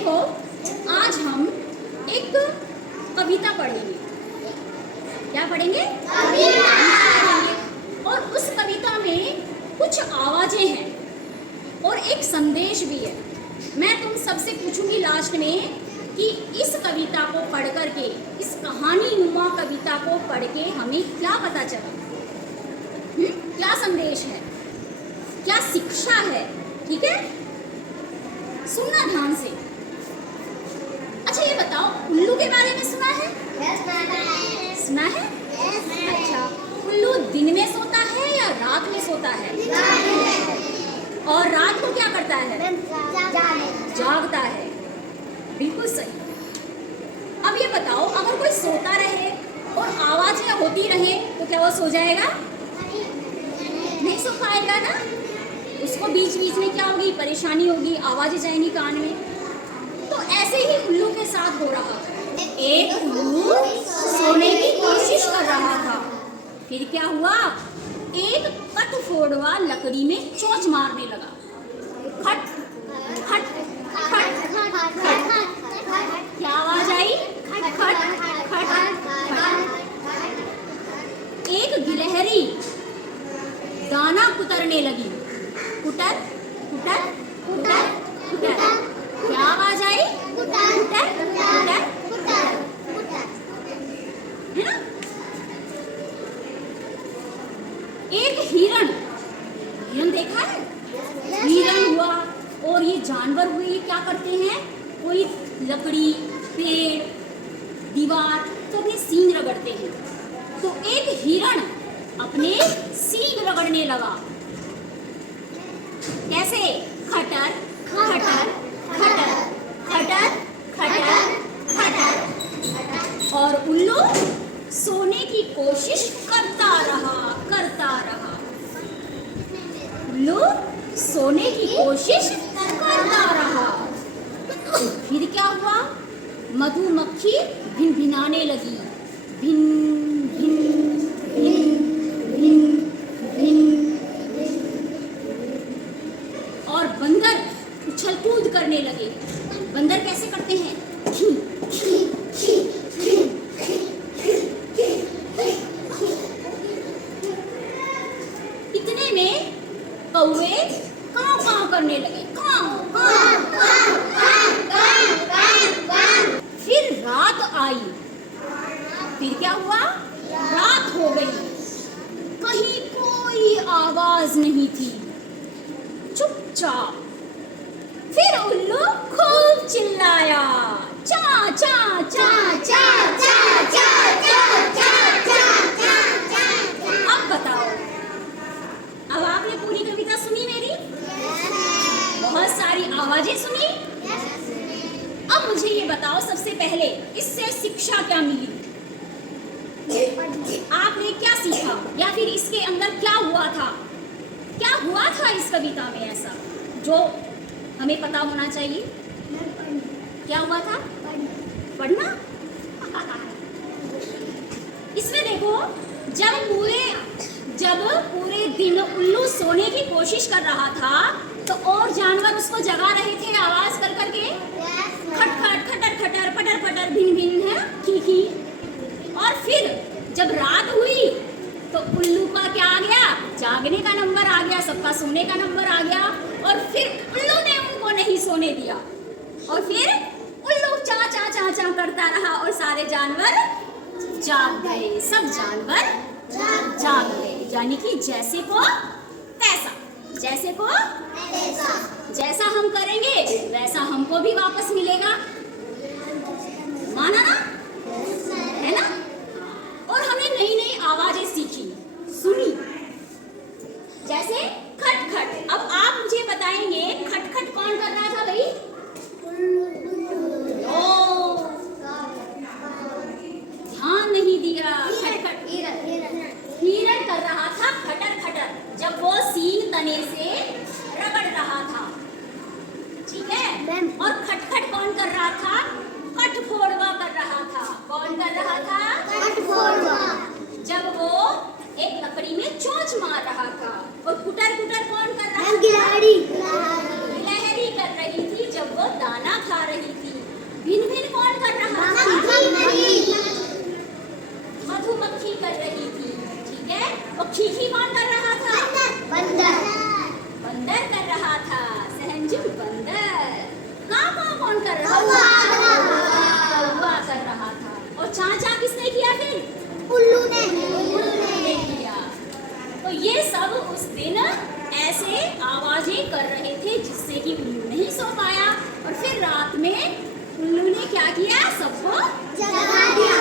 देखो, आज हम एक कविता पढ़ेंगे। क्या पढ़ेंगे? कविता पढ़ेंगे। और उस कविता में कुछ आवाजें हैं और एक संदेश भी है। मैं तुम सबसे पूछूंगी लास्ट में कि इस कविता को पढ़ करके, इस कहानी नुमा कविता को पढ़ के हमें क्या पता चला, क्या संदेश है, क्या शिक्षा है। ठीक है, सुनना ध्यान से। अच्छा ये बताओ, उल्लू के बारे में सुना है? सुना है? अच्छा, उल्लू दिन में सोता है या रात में सोता है? और रात को क्या करता है? जागता है। बिल्कुल सही। अब ये बताओ, अगर कोई सोता रहे और आवाजें होती रहे तो क्या वो सो जाएगा? नहीं सो पाएगा ना। उसको बीच बीच में क्या होगी? परेशानी होगी, आवाजें जाएंगी कान में। तो ऐसे ही उल्लू के साथ हो रहा था। एक उल्लू सोने की कोशिश कर रहा था। फिर क्या हुआ? एक कटफोड़वा लकड़ी में चोंच मारने लगा। खट खट खट खट। क्या आवाज आई? खट खट खट। एक गिलहरी दाना कुतरने लगी। कुटर कुटर कुटर कुटर। क्या आवाज आई? कुटर कुटर कुटर। है ना? एक हिरण, हिरण देखा है? हिरण हुआ और ये जानवर हुए, ये क्या करते हैं? कोई लकड़ी, पेड़, दीवार तो अपने सींग रगड़ते हैं। तो एक हिरण अपने सींग रगड़ने लगा। कैसे? खटर खटर खटर खटर खटर खटर। और उल्लू सोने की कोशिश करता रहा। उल्लू सोने की कोशिश करता रहा। फिर क्या हुआ? मधुमक्खी भिनभिनाने लगी। भिन भिन भिन भिन भिन। और बंदर उछल कूद करने लगे। बंदर कैसे करते हैं? खी खी खी खी खी खी। इतने में कौवे कांव कांव करने लगे। कांव कांव कांव कांव कांव कांव। फिर रात आई। फिर क्या हुआ? रात हो गई। कहीं कोई आवाज नहीं थी, चुपचाप। फिर उल्लू खूब चिल्लाया। चा चा चा चा चा चा चा चा चा चा। अब बताओ, अब आपने पूरी कविता सुनी मेरी? बहुत सारी आवाजें सुनी? अब मुझे ये बताओ, सबसे पहले इससे शिक्षा क्या मिली? आपने क्या सीखा, या फिर इसके अंदर क्या हुआ था? क्या हुआ था इस कविता में ऐसा जो हमें पता होना चाहिए? क्या हुआ था? पढ़ना। इसमें देखो, जब पूरे दिन उल्लू सोने की कोशिश कर रहा था तो और जानवर उसको जगा रहे थे आवाज कर करके। खट खट खटर खटर पटर पटर भिन भिन, है की की। और फिर जब रात हुई तो उल्लू का क्या आ गया? जागने का नंबर आ गया, सबका सोने का नंबर आ गया। और फिर उल्लू ने उनको नहीं सोने दिया। और फिर उल्लू चा चा चा चा करता रहा और सारे जानवर जाग गए। सब जानवर जाग गए। यानी कि जैसे को तैसा, जैसे को तैसा। जैसा हम करेंगे वैसा हमको भी वापस मिलेगा। माना ना? है ना? और हमने नई नई आवाजें सीखी, सुनी। जैसे खट खट। अब आप मुझे बताएंगे खट खट कौन कर रहा था भाई? ध्यान नहीं दिया। खट खट हिरण कर रहा था खटर खटर, जब वो सींग तने से रगड़ रहा था। ठीक है? और खट खट कौन कर रहा था? कटफोड़वा कर रहा खी कर रही थी, ठीक है। और खी कौन कर रहा था? बंदर। बंदर कर रहा था, सहनजू बंदर। काका कौन कर रहा कौवा था? कर रहा था। कौवा कर रहा था। और चाचा किसने किया फिर? उल्लू ने किया। तो ये सब उस दिन ऐसे आवाजें कर रहे थे जिससे कि उल्लू नहीं सो पाया। और फिर रात में उल्लू ने क्या किया? सबको जगा दिया।